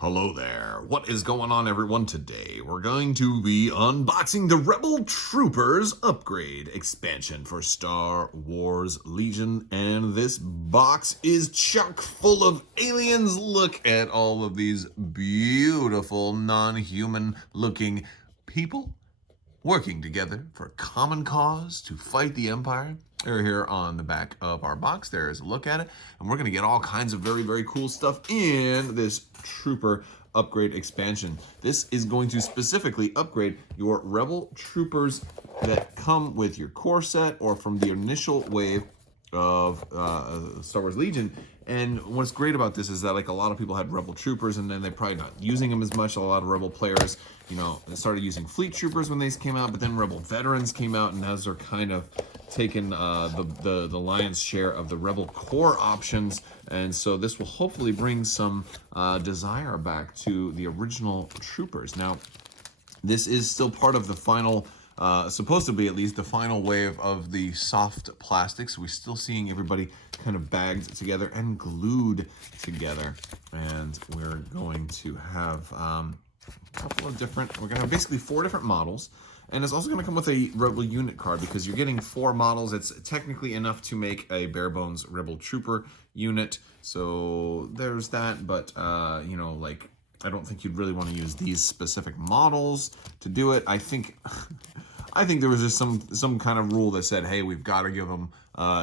Hello there. What is going on, everyone? Today we're going to be unboxing the Rebel Troopers upgrade expansion for Star Wars Legion, and this box is chock full of aliens. Look at all of these beautiful non-human looking people working together for a common cause to fight the Empire. They're here on the back of our box. There is a look at it. And we're going to get all kinds of very, very cool stuff in this Trooper upgrade expansion. This is going to specifically upgrade your Rebel Troopers that come with your core set or from the initial wave of Star Wars Legion. And what's great about this is that like a lot of people had Rebel Troopers and then they're probably not using them as much. A lot of Rebel players, you know, started using Fleet Troopers when these came out, but then Rebel Veterans came out, and as they're kind of taken the lion's share of the Rebel core options. And so this will hopefully bring some desire back to the original Troopers. Now, this is still part of the final supposed to be at least the final wave of the soft plastics. We're still seeing everybody kind of bagged together and glued together. And we're going to have a couple of different, we're going to have basically 4 different models. And it's also going to come with a Rebel unit card because you're getting 4 models. It's technically enough to make a bare bones Rebel Trooper unit. So there's that, but you know, like, I don't think you'd really want to use these specific models to do it. I think there was just some kind of rule that said, hey, we've got to give them,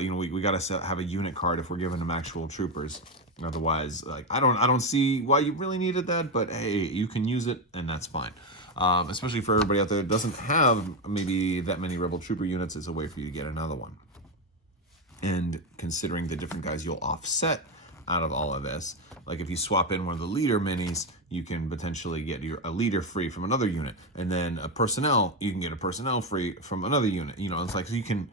you know, we got to have a unit card if we're giving them actual troopers. Otherwise, like, I don't see why you really needed that, but hey, you can use it and that's fine. Especially for everybody out there that doesn't have maybe that many Rebel Trooper units, it's a way for you to get another one. And considering the different guys you'll offset out of all of this, like if you swap in one of the leader minis, you can potentially get a leader free from another unit, and then a personnel, you can get a personnel free from another unit. You know, it's like, so you can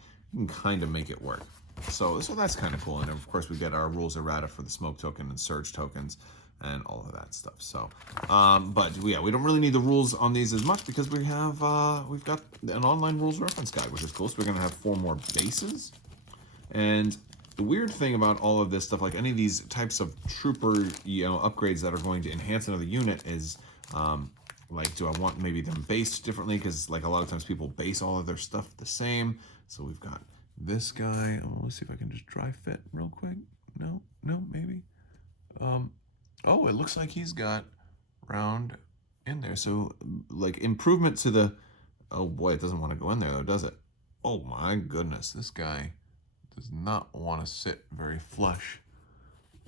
kind of make it work. So that's kind of cool. And of course we get our rules errata for the smoke token and surge tokens and all of that stuff. So, but yeah, we don't really need the rules on these as much because we've got an online rules reference guide, which is cool. So we're gonna have 4 more bases. And the weird thing about all of this stuff, like any of these types of trooper, you know, upgrades that are going to enhance another unit is, like, do I want maybe them based differently? Because like a lot of times people base all of their stuff the same. So we've got this guy. Let's see if I can just dry fit real quick. No, maybe. Oh, it looks like he's got round in there. So like improvement to the, oh boy, it doesn't want to go in there though, does it? Oh my goodness, this guy does not want to sit very flush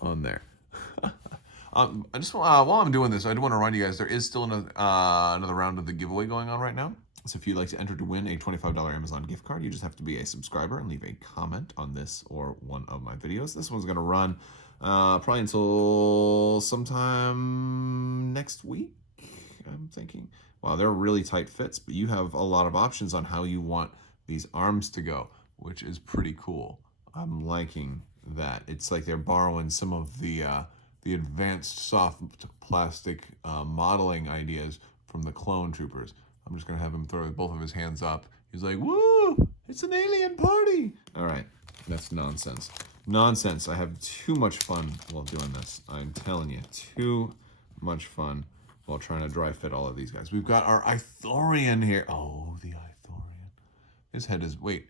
on there. I just while I'm doing this, I do want to remind you guys there is still another round of the giveaway going on right now. So if you'd like to enter to win a $25 Amazon gift card, you just have to be a subscriber and leave a comment on this or one of my videos. This one's going to run probably until sometime next week, I'm thinking. Wow, they're really tight fits, but you have a lot of options on how you want these arms to go, which is pretty cool. I'm liking that. It's like they're borrowing some of the advanced soft plastic modeling ideas from the clone troopers. I'm just gonna have him throw both of his hands up. He's like, woo, it's an alien party. All right, that's nonsense. Nonsense. I have too much fun while doing this. I'm telling you, too much fun while trying to dry fit all of these guys. We've got our Ithorian here. Oh, the Ithorian. His head is, wait.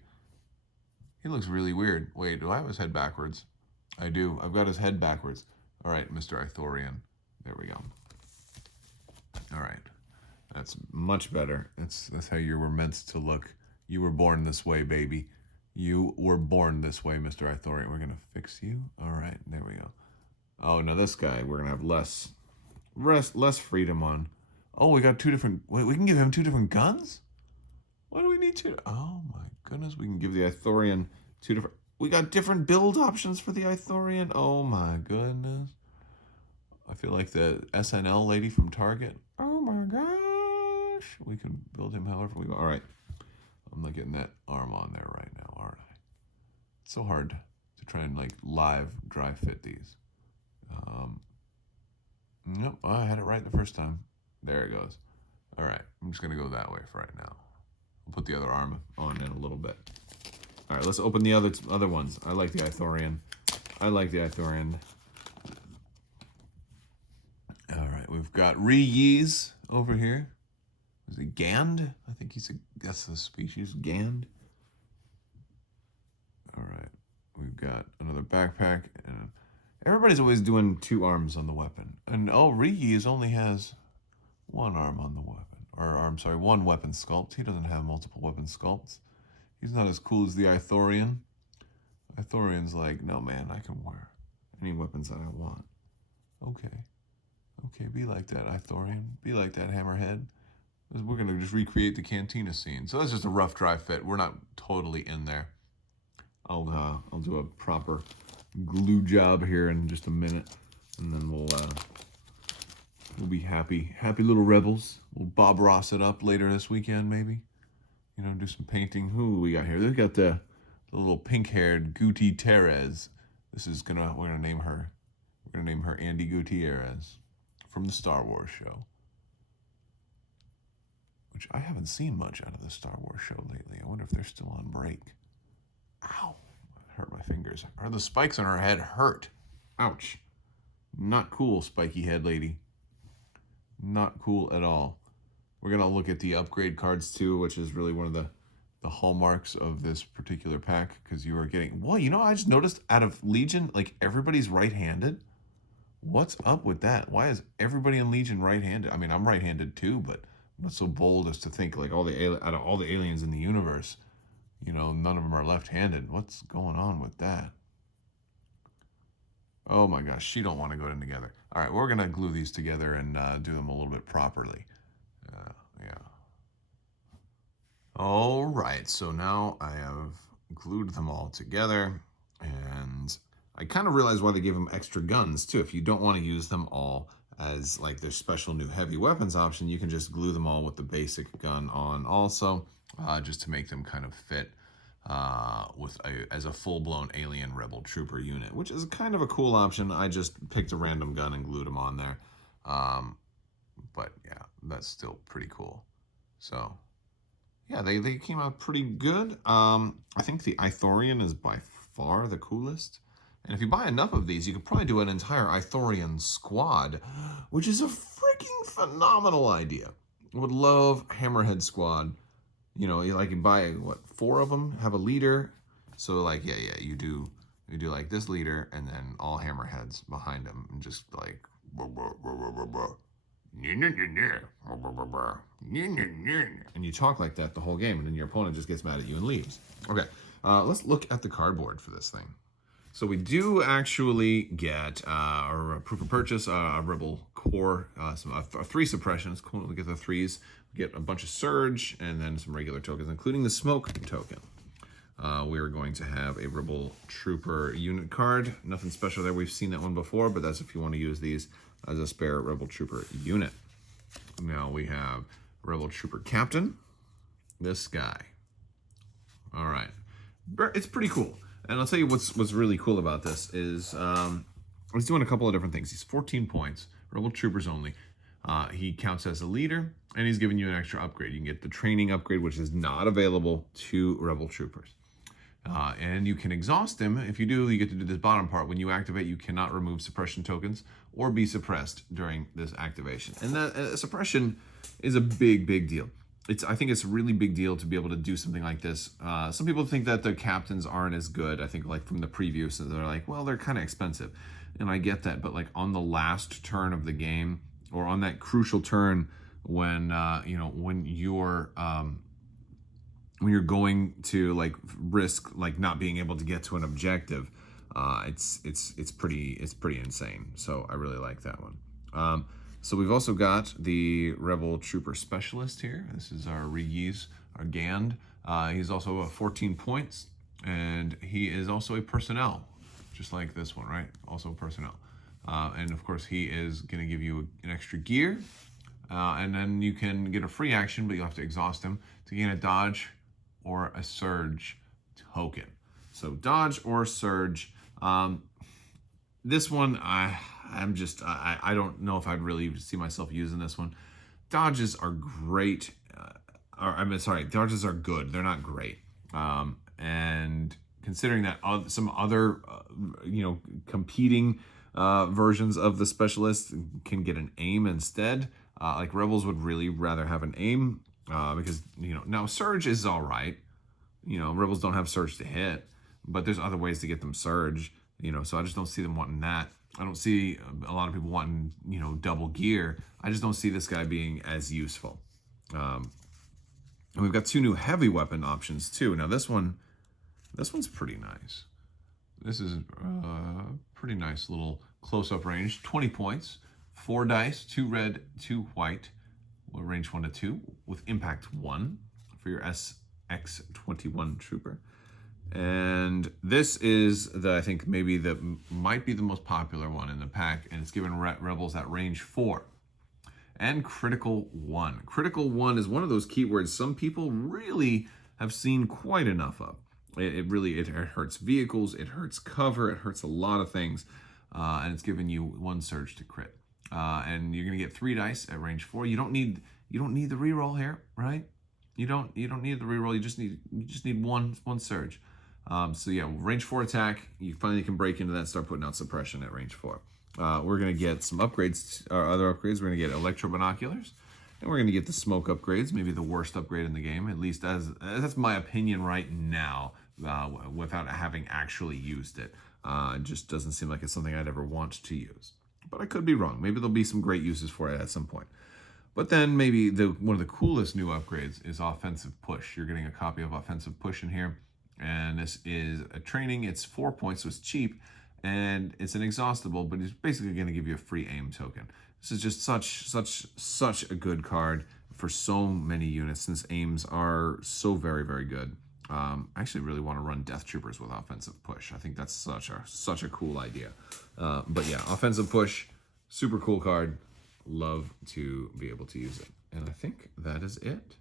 He looks really weird. Wait, do I have his head backwards? I do. I've got his head backwards. All right, Mr. Ithorian. There we go. All right. That's much better. That's how you were meant to look. You were born this way, baby. You were born this way, Mr. Ithorian. We're going to fix you. All right, there we go. Oh, now this guy, we're going to have less freedom on. Oh, we got 2 different... Wait, we can give him 2 different guns? Why do we need 2? Oh, my goodness. We can give the Ithorian 2 different... We got different build options for the Ithorian. Oh, my goodness. I feel like the SNL lady from Target. Oh, my gosh. We can build him however we want. All right. I'm not getting that arm on there right now, aren't I? It's so hard to try and like live dry fit these. Nope, I had it right the first time. There it goes. All right, I'm just gonna go that way for right now. I'll put the other arm on in a little bit. All right, let's open the other ones. I like the Ithorian. All right, We've got Rees over here. Is it Gand? I think that's the species, Gand. All right. We've got another backpack. And everybody's always doing 2 arms on the weapon. And Rees only has 1 arm on the weapon. Or I'm sorry, 1 weapon sculpt. He doesn't have multiple weapon sculpts. He's not as cool as the Ithorian. Ithorian's like, no man, I can wear any weapons that I want. Okay. Okay, be like that, Ithorian. Be like that, Hammerhead. We're going to just recreate the cantina scene. So that's just a rough, dry fit. We're not totally in there. I'll do a proper glue job here in just a minute. And then we'll be happy little rebels. We'll Bob Ross it up later this weekend, maybe. You know, do some painting. Who we got here? They've got the little pink-haired Gutierrez. We're gonna name her Andy Gutierrez from the Star Wars show. Which I haven't seen much out of the Star Wars show lately. I wonder if they're still on break. Ow! That hurt my fingers. The spikes on her head hurt. Ouch. Not cool, spiky head lady. Not cool at all. We're gonna look at the upgrade cards too, which is really one of the hallmarks of this particular pack, because you are getting... Well, you know, I just noticed out of Legion, like, everybody's right-handed. What's up with that? Why is everybody in Legion right-handed? I mean, I'm right-handed too, but I'm not so bold as to think, like, out of all the aliens in the universe, you know, none of them are left-handed. What's going on with that? Oh my gosh, she don't want to go in together. All right, we're going to glue these together and do them a little bit properly. Yeah. All right, so now I have glued them all together, and I kind of realized why they gave them extra guns too. If you don't want to use them all as like their special new heavy weapons option, you can just glue them all with the basic gun on also, just to make them kind of fit as a full-blown alien rebel trooper unit, which is kind of a cool option. I just picked a random gun and glued them on there. But yeah, that's still pretty cool. So yeah, they came out pretty good. I think the Ithorian is by far the coolest. And if you buy enough of these, you could probably do an entire Ithorian squad, which is a freaking phenomenal idea. I would love Hammerhead Squad. You know, you buy, what, 4 of them, have a leader. So like, yeah, you do like this leader and then all Hammerheads behind him and just like, and you talk like that the whole game, and then your opponent just gets mad at you and leaves. Okay, let's look at the cardboard for this thing. So we do actually get our proof of purchase, a Rebel core, 3 suppressions. Cool, we get the 3s. We get a bunch of surge, and then some regular tokens, including the smoke token. We're going to have a Rebel Trooper unit card. Nothing special there. We've seen that one before, but that's if you want to use these as a spare Rebel Trooper unit. Now we have Rebel Trooper Captain. This guy. All right. It's pretty cool. And I'll tell you what's really cool about this is he's doing a couple of different things. He's 14 points, Rebel Troopers only. He counts as a leader, and he's giving you an extra upgrade. You can get the training upgrade, which is not available to Rebel Troopers. And you can exhaust him. If you do, you get to do this bottom part. When you activate, you cannot remove suppression tokens or be suppressed during this activation. And that suppression is a big deal. I think it's a really big deal to be able to do something like this. Some people think that the captains aren't as good. I think like from the preview, so they're like, well, they're kind of expensive. And I get that, but like on the last turn of the game, or on that crucial turn when, when you're going to like risk like not being able to get to an objective, it's pretty insane. So I really like that one. So we've also got the Rebel Trooper Specialist here. This is our Rees, our Gand. He's also 14 points, and he is also a personnel, just like this one, right? Also personnel. And of course, he is going to give you an extra gear, and then you can get a free action, but you'll have to exhaust him to gain a dodge or a surge token. So dodge or surge. This one, I don't know if I'd really see myself using this one. Dodges are great. Dodges are good. They're not great. And considering that some other, competing versions of the specialist can get an aim instead. Like Rebels would really rather have an aim because, now Surge is all right. Rebels don't have Surge to hit, but there's other ways to get them Surge, so I just don't see them wanting that. I don't see a lot of people wanting, double gear. I just don't see this guy being as useful. And we've got 2 new heavy weapon options too. Now this one's pretty nice. This is a pretty nice little close-up range. 20 points, 4 dice, 2 red, 2 white, range 1 to 2 with impact 1 for your SX-21 trooper. And this is I think maybe might be the most popular one in the pack, and it's given Rebels at range 4. And critical 1. Critical 1 is one of those keywords some people really have seen quite enough of. It hurts vehicles, it hurts cover, it hurts a lot of things, and it's giving you 1 surge to crit. And you're gonna get 3 dice at range 4. You don't need the reroll here, right? You don't need the reroll. You just need one surge. So yeah, range 4 attack. You finally can break into that, start putting out suppression at range 4. We're gonna get some upgrades, other upgrades. We're gonna get electro binoculars, and we're gonna get the smoke upgrades. Maybe the worst upgrade in the game, at least that's my opinion right now. Without having actually used it, it just doesn't seem like it's something I'd ever want to use. But I could be wrong. Maybe there'll be some great uses for it at some point. But then maybe one of the coolest new upgrades is offensive push. You're getting a copy of offensive push in here, and this is a training. It's 4 points, so it's cheap, and it's an exhaustible, but it's basically going to give you a free aim token. This is just such a good card for so many units, since aims are so very, very good. I actually really want to run Death Troopers with offensive push. I think that's such a cool idea. But yeah, offensive push, super cool card. Love to be able to use it. And I think that is it.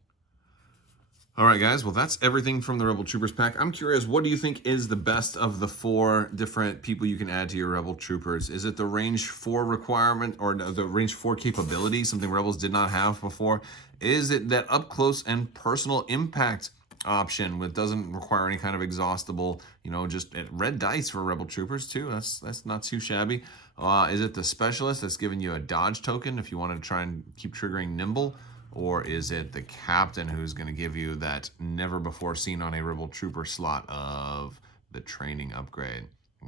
All right, guys. Well, that's everything from the Rebel Troopers pack. I'm curious, what do you think is the best of the 4 different people you can add to your Rebel Troopers? Is it the range 4 requirement or the range 4 capability, something Rebels did not have before? Is it that up close and personal impact option that doesn't require any kind of exhaustible, just red dice for Rebel Troopers too? That's not too shabby. Is it the specialist that's giving you a dodge token if you want to try and keep triggering nimble? Or is it the captain who's going to give you that never before seen on a Rebel Trooper slot of the training upgrade?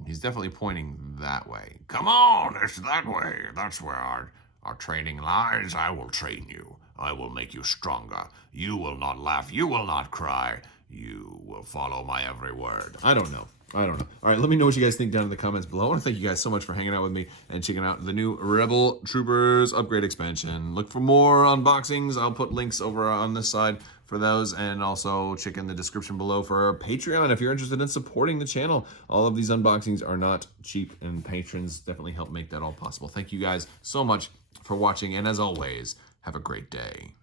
He's definitely pointing that way. Come on, it's that way. That's where our training lies. I will train you. I will make you stronger. You will not laugh. You will not cry. You will follow my every word. I don't know. All right, let me know what you guys think down in the comments below. I want to thank you guys so much for hanging out with me and checking out the new Rebel Troopers upgrade expansion. Look for more unboxings. I'll put links over on this side for those, and also check in the description below for Patreon if you're interested in supporting the channel. All of these unboxings are not cheap, and patrons definitely help make that all possible. Thank you guys so much for watching, and as always, have a great day.